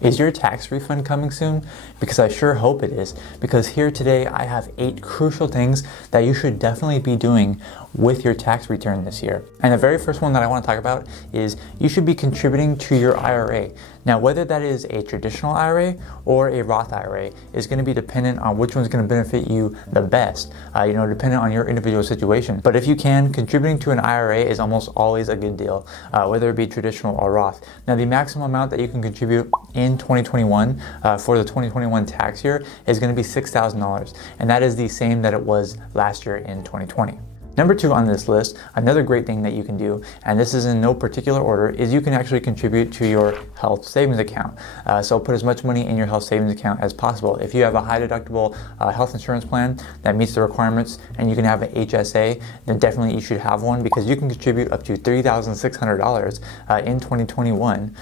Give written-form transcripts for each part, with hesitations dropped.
Is your tax refund coming soon? Because I sure hope it is, because here today I have 8 crucial things that you should definitely be doing with your tax return this year. And the very first one that I want to talk about is you should be contributing to your IRA. Now, whether that is a traditional IRA or a Roth IRA is going to be dependent on which one's going to benefit you the best, dependent on your individual situation. But if you can, contributing to an IRA is almost always a good deal, whether it be traditional or Roth. Now, the maximum amount that you can contribute in 2021 for the 2021 tax year is going to be $6,000, and that is the same that it was last year in 2020. Number 2 on this list, another great thing that you can do, and this is in no particular order, is you can actually contribute to your health savings account. So put as much money in your health savings account as possible. If you have a high deductible health insurance plan that meets the requirements and you can have an HSA, then definitely you should have one, because you can contribute up to $3,600 in 2021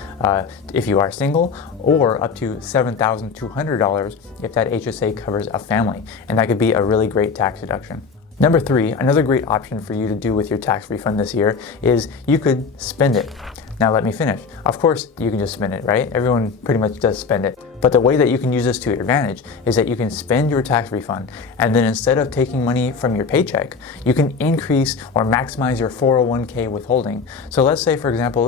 if you are single, or up to $7,200 if that HSA covers a family. And that could be a really great tax deduction. Number 3, another great option for you to do with your tax refund this year is you could spend it. Now let me finish. Of course, you can just spend it, right? Everyone pretty much does spend it. But the way that you can use this to your advantage is that you can spend your tax refund, and then instead of taking money from your paycheck, you can increase or maximize your 401k withholding. So let's say, for example,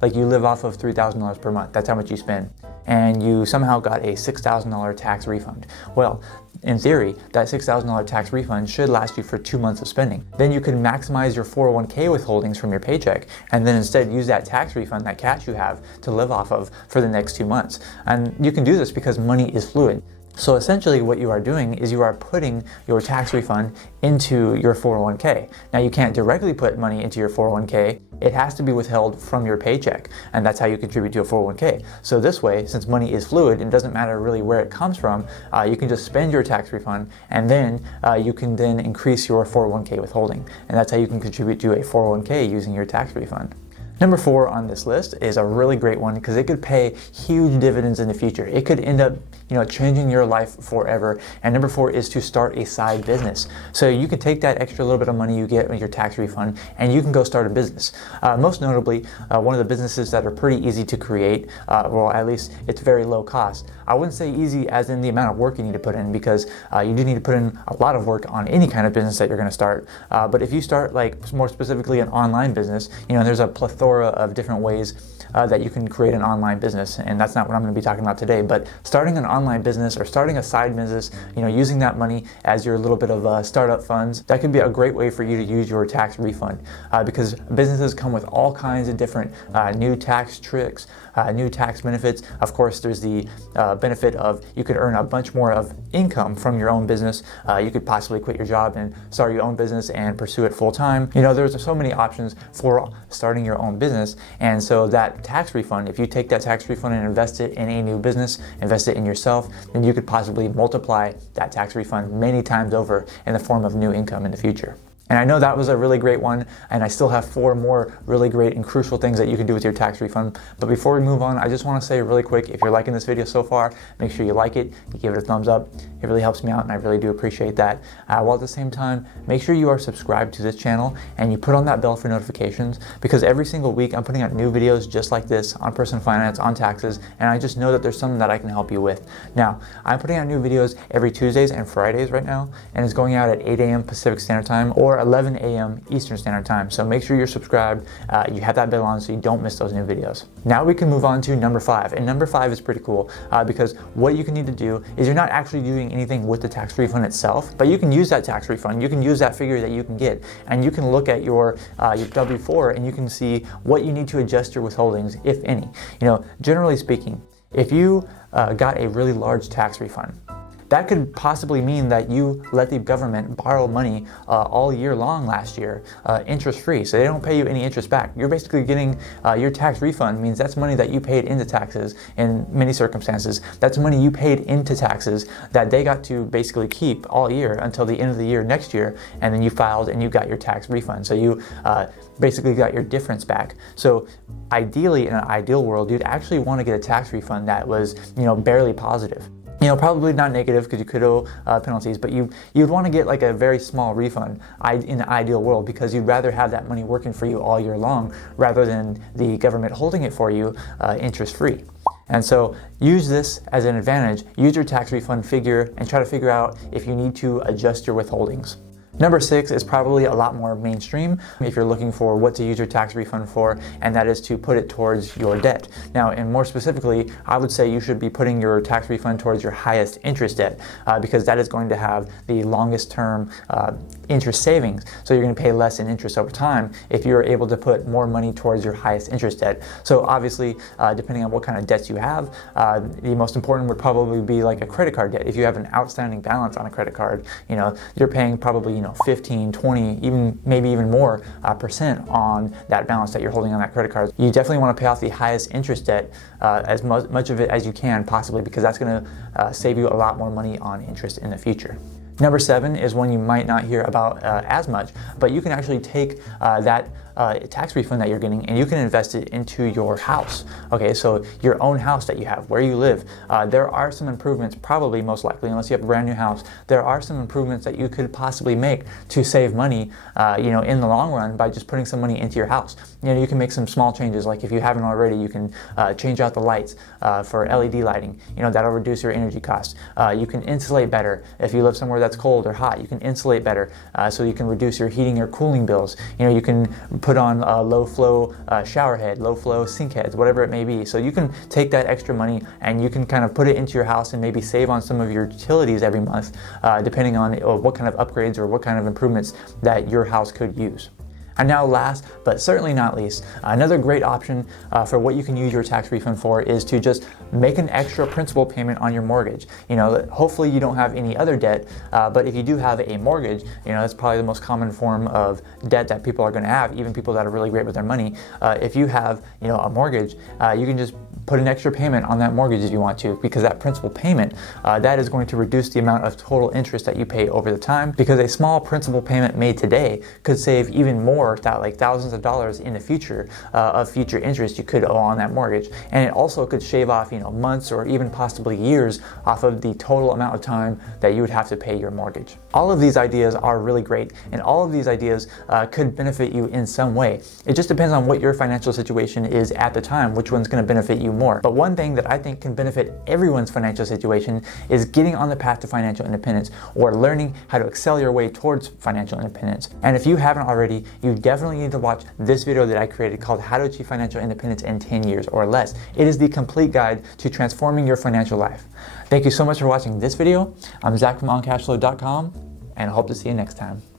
like you live off of $3,000 per month. That's how much you spend. And you somehow got a $6,000 tax refund. Well, in theory, that $6,000 tax refund should last you for 2 months of spending. Then you can maximize your 401k withholdings from your paycheck, and then instead use that tax refund, that cash you have, to live off of for the next 2 months. And you can do this because money is fluid. So essentially what you are doing is you are putting your tax refund into your 401k. Now, you can't directly put money into your 401k. It has to be withheld from your paycheck, and that's how you contribute to a 401k. So this way, since money is fluid and doesn't matter really where it comes from, you can just spend your tax refund, and then you can then increase your 401k withholding. And that's how you can contribute to a 401k using your tax refund. Number 4 on this list is a really great one because it could pay huge dividends in the future. It could end up changing your life forever. And number 4 is to start a side business. So you can take that extra little bit of money you get with your tax refund and you can go start a business. Most notably, one of the businesses that are pretty easy to create, well, at least it's very low cost. I wouldn't say easy as in the amount of work you need to put in, because you do need to put in a lot of work on any kind of business that you're going to start. But if you start, like, more specifically an online business, there's a plethora of different ways that you can create an online business, and that's not what I'm going to be talking about today. But starting an online business or starting a side business, using that money as your little bit of startup funds, that could be a great way for you to use your tax refund, because businesses come with all kinds of different new tax tricks, new tax benefits. Of course, there's the benefit of you could earn a bunch more of income from your own business. You could possibly quit your job and start your own business and pursue it full time. There's so many options for starting your own business. And so that tax refund, if you take that tax refund and invest it in a new business, invest it in yourself, then you could possibly multiply that tax refund many times over in the form of new income in the future. And I know that was a really great one, and I still have 4 more really great and crucial things that you can do with your tax refund. But before we move on, I just want to say really quick, if you're liking this video so far, make sure you like it, you give it a thumbs up. It really helps me out, and I really do appreciate that. While at the same time, make sure you are subscribed to this channel and you put on that bell for notifications, because every single week I'm putting out new videos just like this on personal finance, on taxes, and I just know that there's something that I can help you with. Now, I'm putting out new videos every Tuesdays and Fridays right now, and it's going out at 8 a.m. Pacific Standard Time or 11 a.m. Eastern Standard Time. So make sure you're subscribed, you have that bell on so you don't miss those new videos. Now we can move on to number 5, and number 5 is pretty cool because what you can need to do is you're not actually doing anything with the tax refund itself, but you can use that tax refund, you can use that figure that you can get, and you can look at your W-4 and you can see what you need to adjust your withholdings, if any. Generally speaking, if you got a really large tax refund, that could possibly mean that you let the government borrow money all year long last year, interest-free, so they don't pay you any interest back. You're basically getting your tax refund means that's money that you paid into taxes in many circumstances. That's money you paid into taxes that they got to basically keep all year until the end of the year next year, and then you filed and you got your tax refund. So you basically got your difference back. So ideally, in an ideal world, you'd actually want to get a tax refund that was, barely positive. Probably not negative because you could owe penalties, but you'd want to get like a very small refund in the ideal world, because you'd rather have that money working for you all year long rather than the government holding it for you interest-free. And so use this as an advantage. Use your tax refund figure and try to figure out if you need to adjust your withholdings. Number 6 is probably a lot more mainstream if you're looking for what to use your tax refund for, and that is to put it towards your debt. Now, and more specifically, I would say you should be putting your tax refund towards your highest interest debt because that is going to have the longest term interest savings. So you're going to pay less in interest over time if you're able to put more money towards your highest interest debt. So obviously, depending on what kind of debts you have, the most important would probably be like a credit card debt. If you have an outstanding balance on a credit card, you're paying probably 15, 20, even maybe even more percent on that balance that you're holding on that credit card. You definitely want to pay off the highest interest debt as much of it as you can possibly, because that's going to save you a lot more money on interest in the future. Number 7 is one you might not hear about as much, but you can actually take that tax refund that you're getting and you can invest it into your house. Okay, so your own house that you have, where you live. There are some improvements, probably most likely, unless you have a brand new house, there are some improvements that you could possibly make to save money, in the long run by just putting some money into your house. You can make some small changes, like if you haven't already, you can change out the lights for LED lighting. That'll reduce your energy costs. You can insulate better. If you live somewhere that's cold or hot, you can insulate better so you can reduce your heating or cooling bills. You can put on a low flow shower head, low flow sink heads, whatever it may be. So you can take that extra money and you can kind of put it into your house and maybe save on some of your utilities every month, depending on what kind of upgrades or what kind of improvements that your house could use. And now last, but certainly not least, another great option for what you can use your tax refund for is to just make an extra principal payment on your mortgage. Hopefully you don't have any other debt, but if you do have a mortgage, that's probably the most common form of debt that people are going to have, even people that are really great with their money. If you have, a mortgage, you can just put an extra payment on that mortgage if you want to, because that principal payment, that is going to reduce the amount of total interest that you pay over the time, because a small principal payment made today could save even more, like thousands of dollars in the future of future interest you could owe on that mortgage. And it also could shave off, months or even possibly years off of the total amount of time that you would have to pay your mortgage. All of these ideas are really great, and all of these ideas could benefit you in some way. It just depends on what your financial situation is at the time, which one's going to benefit you more. But one thing that I think can benefit everyone's financial situation is getting on the path to financial independence, or learning how to excel your way towards financial independence. And if you haven't already, you definitely need to watch this video that I created called How to Achieve Financial Independence in 10 Years or Less. It is the complete guide to transforming your financial life. Thank you so much for watching this video. I'm Zach from OnCashflow.com, and I hope to see you next time.